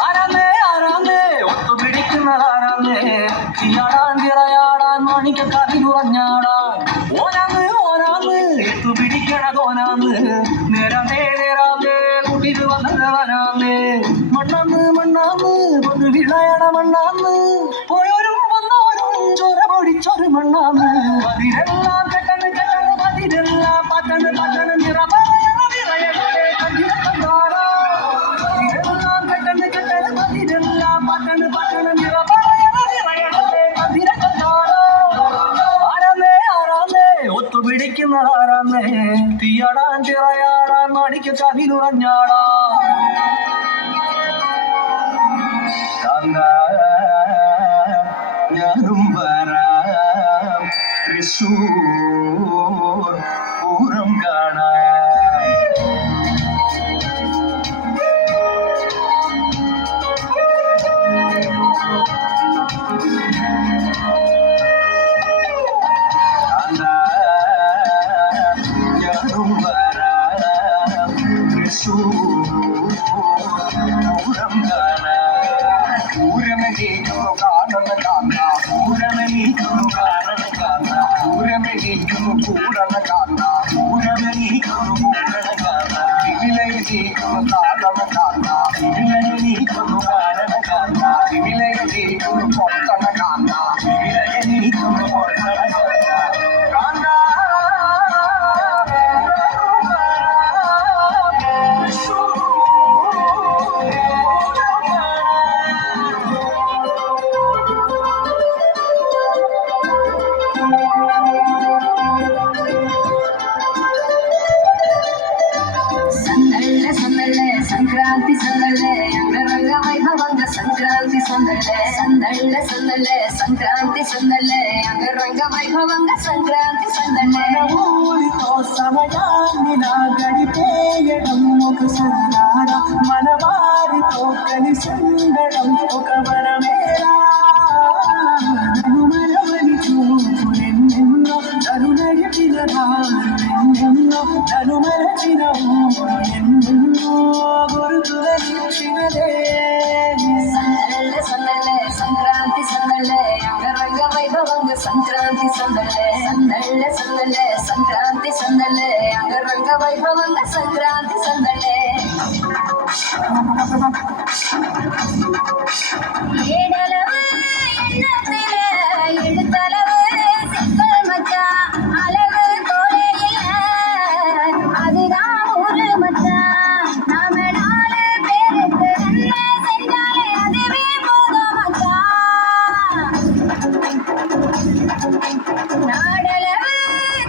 ആരാമേ ആരാമേ ഒത്തുപിടിക്കുന്നതാരാമേ തീയാടാൻ തിറയാടാൻ മണിക്ക കവിനുറഞ്ഞാടാൻ ഓനാന്ന് ഓനാന്ന് എത്തുപിടിക്കണതോനാന്ന് നേരമേ നേരാമേ കുട്ടിക്ക് വന്നവനാമേ മണ്ണാന്ന് മണ്ണാന്ന് ഒന്ന് വിളയണ മണ്ണാന്ന് പോയോരും വന്നോരും ചൊര പൊടിച്ചൊരു മണ്ണാന്ന് അതിരെല്ലാം കെട്ടണ് കെട്ടണ് അതിരെല്ലാം പട്ടണ് പട്ടണ് നിറമറയണ നിറയണേ കണ്ടിര കണ്ടാടാ അതിരെല്ലാം കെട്ടണ് കെട്ടണ് അതിരെല്ലാം പട്ടണ് പട്ടണ് നിറമറയണ നിറയണേ കണ്ടിര കണ്ടാടാ ആരാമേ ആരാമേ ഒത്തുപിടിക്കുന്നതാരാമേ തീയാടാൻ തിറയാടാൻ മടിക്ക് കവിനുറഞ്ഞാടാ ഞാനും വരാം തൃശൂർ പൂരം കാണാം ഞാനും വരാം തൃശൂർ പൂരം കാണാം പൂരമെണീക്കുന്നു കാണുന്ന കാന്ന പൂരമെണീക്കുന്നു കാണുന്ന കാന്ന പൂരമെണീക്കുന്നു കൂടണ കാന്ന പൂരമെണീക്കുന്നു കൂടണ കാന്ന വിവിലയെണീക്കുന്നു കാണുന്ന കാന്ന വിവിലയെണീക്കുന്നു കാണുന്ന കാന്ന വിവിലയെണീക്കുന്നു പൊട്ടണ കാന്ന വിവിലയെണീക്കുന്നു പൊട്ടണ കാന്ന ಸಂಕ್ರಾಂತಿ ಸಂದಳೆ ಅಂಗರಂಗ ವೈಭವಂಗ ಸಂಕ್ರಾಂತಿ ಸಂದಳೆ ಸಂದಳ್ಳೆ ಸಂದಳೆ ಸಂಕ್ರಾಂತಿ ಸಂದಳೆ ಅಂಗರಂಗ ವೈಭವಂಗ ಸಂಕ್ರಾಂತಿ సందడే ఊరితో సమయాన్ని నా గడిపేయడం ఒక సరదారా మన వారితో కలిసి ఉండడం ఒక వరమేరా నన్ను మనవని చూపులెన్నెన్నో నన్ను నడిపిన దారులెన్నెన్నో నన్ను మరచిన ఊరులెన్నెన్నో గుర్తులనిచ్చినదే సందళ్ళే సందళ్ళే సంక్రాంతి సందళ్ళే అంగరంగ వైభవంగ సంక్రాంతి సందళ్ళే సందళ్ళే సందళ్ళే సంక్రాంతి సందళ్ళే అంగరంగ వైభవంగ సంక్రాంతి సందళ్ళే ஏடலவு எண்ணத்திலே எழுத்தளவு சிக்கல் மச்சா அளவு கோலையில அதுதான் ஒரு மச்சா நாம நாலு பேருக்கு நன்மை செஞ்சாலே அதுவே போதும் மச்சா நாடளவு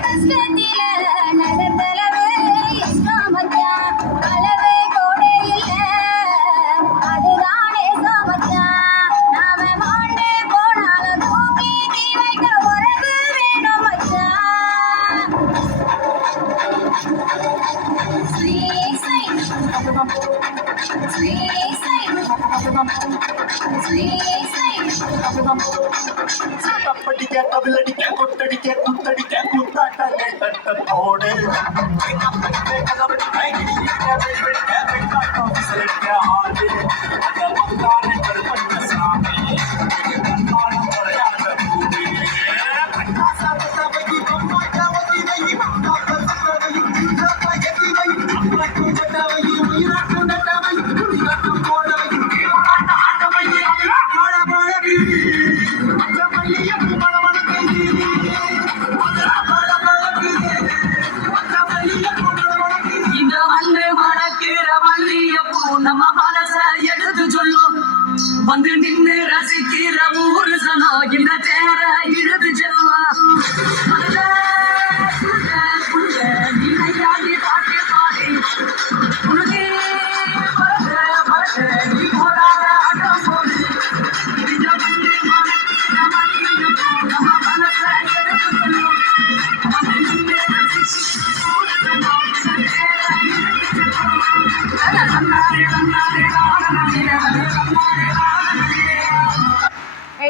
கஷ்டத்தில நடத்தளவு இஷ்டம் மச்சா அளவு கோடையில அதுதானே சமச்சா நாம மாண்டே போனாலும் தூக்கி தீ வைக்க உறவு வேணும் மச்சா ஸ்வீட் ஸ்வீட் ஸ்வீட் ஸ்வீட் പഠിക്ക കവിളടിക്ക കൊട്ടടിക്ക കുത്തടിക്ക കുത്താട്ടോട് நம்ம மனச எடுத்து சொல்லும் வந்து நின்று ரசிக்கிற ஊரு சனா இந்த தேர இழுத்து செல்லும்